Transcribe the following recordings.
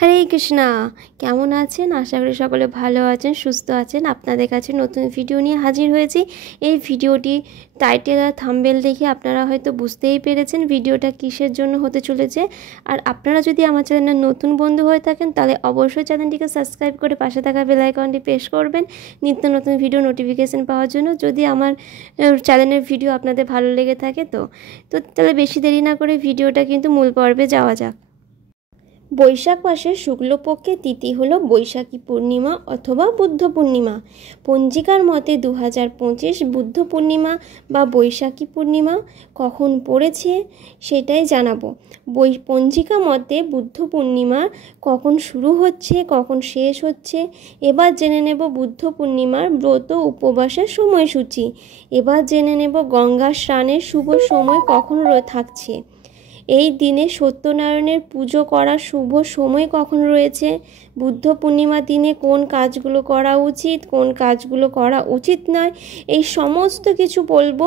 হরে কৃষ্ণা, কেমন আছেন? আশা করি সকলে ভালো আছেন, সুস্থ আছেন। আপনাদের কাছে নতুন ভিডিও নিয়ে হাজির হয়েছি। এই ভিডিওটি টাইটেল আর থাম্বনেল দেখে আপনারা হয়তো বুঝতেই পেরেছেন ভিডিওটা কিসের জন্য হতে চলেছে। আর আপনারা যদি আমার চ্যানেলের নতুন বন্ধু হয়ে থাকেন তাহলে অবশ্যই চ্যানেলটিকে সাবস্ক্রাইব করে পাশে থাকা বেল আইকনটি প্রেস করবেন নিত্য নতুন ভিডিও নোটিফিকেশন পাওয়ার জন্য। যদি আমার চ্যানেলের ভিডিও আপনাদের ভালো লেগে থাকে তো তাহলে বেশি দেরি না করে ভিডিওটা কিন্তু মূল পর্বে যাওয়া যাক। বৈশাখ মাসের শুক্লপক্ষের তিথি হলো বৈশাখী পূর্ণিমা অথবা বুদ্ধ পূর্ণিমা। পঞ্জিকার মতে 2025 বুদ্ধ পূর্ণিমা বা বৈশাখী পূর্ণিমা কখন পড়েছে সেটাই জানাবো। পঞ্জিকা মতে বুদ্ধ পূর্ণিমা কখন শুরু হচ্ছে, কখন শেষ হচ্ছে। এবার জেনে নেব বুদ্ধ পূর্ণিমার ব্রত উপবাসের সময়সূচি। এবার জেনে নেব গঙ্গা স্নানের শুভ সময় কখন থাকছে। এই দিনে সত্যনারায়ণের পুজো করার শুভ সময় কখন রয়েছে। বুদ্ধ পূর্ণিমার দিনে কোন কাজগুলো করা উচিত, কোন কাজগুলো করা উচিত নয়, এই সমস্ত কিছু বলবো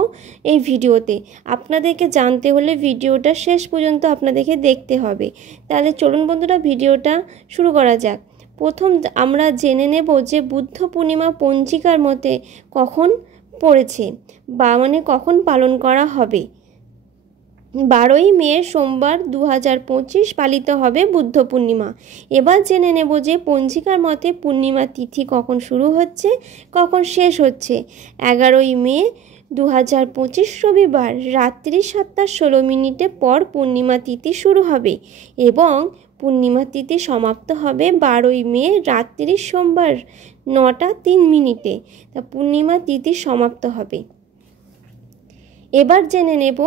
এই ভিডিওতে। আপনাদেরকে জানতে হলে ভিডিওটা শেষ পর্যন্ত আপনাদেরকে দেখতে হবে। তাহলে চলুন বন্ধুরা, ভিডিওটা শুরু করা যাক। প্রথম আমরা জেনে নেব যে বুদ্ধ পূর্ণিমা পঞ্জিকার মতে কখন পড়েছে বা কখন পালন করা হবে। 12ই মে সোমবার 2025 পালিত হবে বুদ্ধ পূর্ণিমা। এবার জেনে নেব যে পঞ্জিকার মতে পূর্ণিমা তিথি কখন শুরু হচ্ছে, কখন শেষ হচ্ছে। 11ই মে 2025 রবিবার রাত্রি 7:16 পর পূর্ণিমা তিথি শুরু হবে এবং পূর্ণিমা তিথি সমাপ্ত হবে 12ই মে রাত্রি সোমবার 9:03। তা পূর্ণিমা তিথি সমাপ্ত হবে। এবার জেনে নেব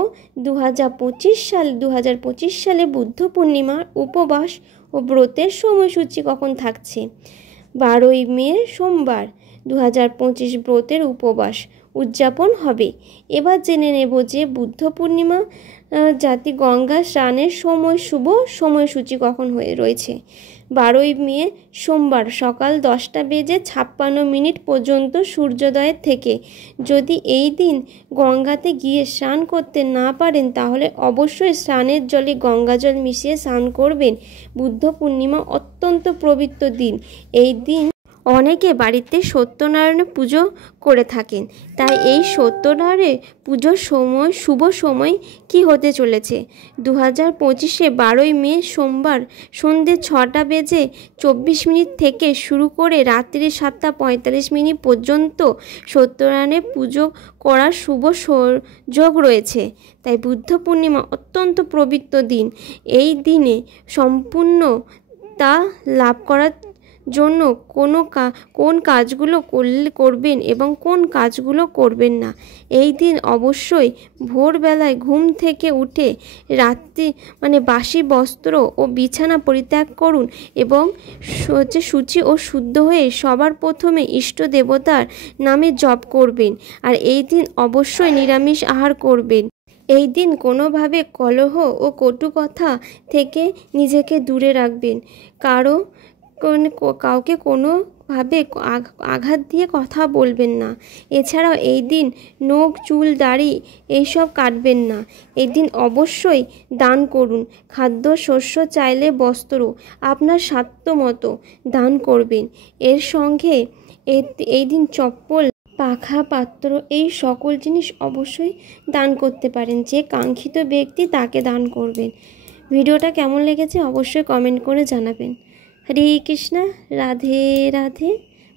2025 সালে বুদ্ধ পূর্ণিমার উপবাস ও ব্রতের সময়সূচি কখন থাকছে। 12ই মে সোমবার 2025 ব্রতের উপবাস উদযাপন হবে। এবার জেনে নেব যে বুদ্ধ পূর্ণিমা জাতি গঙ্গা স্নানের শুভ সময়সূচি কখন রয়েছে। 12ই মে সোমবার সকাল 10:56 পর্যন্ত সূর্যোদয়ের থেকে। যদি এই দিন গঙ্গাতে গিয়ে স্নান করতে না পারেন তাহলে অবশ্যই স্নানের জলে গঙ্গাজল মিশিয়ে স্নান করবেন। বুদ্ধ পূর্ণিমা অত্যন্ত পবিত্র দিন। এই দিন অনেকে বাড়িতে সত্যনারায়ণের পুজো করে থাকেন। তাই এই সত্যনারায়ণের পুজোর সময় শুভ সময় কি হতে চলেছে। 2025 12ই মে সোমবার সন্ধ্যে 6:24 থেকে শুরু করে রাত্রি 7:45 পর্যন্ত সত্যনারায়ণের পুজো করার শুভ সুযোগ রয়েছে। তাই বুদ্ধ পূর্ণিমা অত্যন্ত পবিত্র দিন। এই দিনে সম্পূর্ণ তা লাভ করার জন্য কোন কাজগুলো করবেন এবং কোন কাজগুলো করবেন না। এই দিন অবশ্যই ভোরবেলায় ঘুম থেকে উঠে রাত্রি বাসি বস্ত্র ও বিছানা পরিত্যাগ করুন এবং শুচি ও শুদ্ধ হয়ে সবার প্রথমে ইষ্ট দেবতার নামে জপ করবেন। আর এই দিন অবশ্যই নিরামিষ আহার করবেন। এই দিন কোনোভাবে কলহ ও কটু কথা থেকে নিজেকে দূরে রাখবেন। কাউকে কোনোভাবে আঘাত দিয়ে কথা বলবেন না। এছাড়াও এই দিন নখ চুল দাড়ি এইসব কাটবেন না। এই দিন অবশ্যই দান করুন। খাদ্য শস্য চাইলে বস্ত্র আপনার সাধ্য মতো দান করবেন। এর সঙ্গে এই দিন চপ্পল পাখা পাত্র এই সকল জিনিস অবশ্যই দান করতে পারেন। যে কাঙ্ক্ষিত ব্যক্তি তাকে দান করবেন। ভিডিওটা কেমন লেগেছে অবশ্যই কমেন্ট করে জানাবেন। হরে কৃষ্ণা, রাধে রাধে।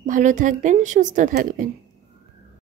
ভালো থাকবেন, সুস্থ থাকবেন।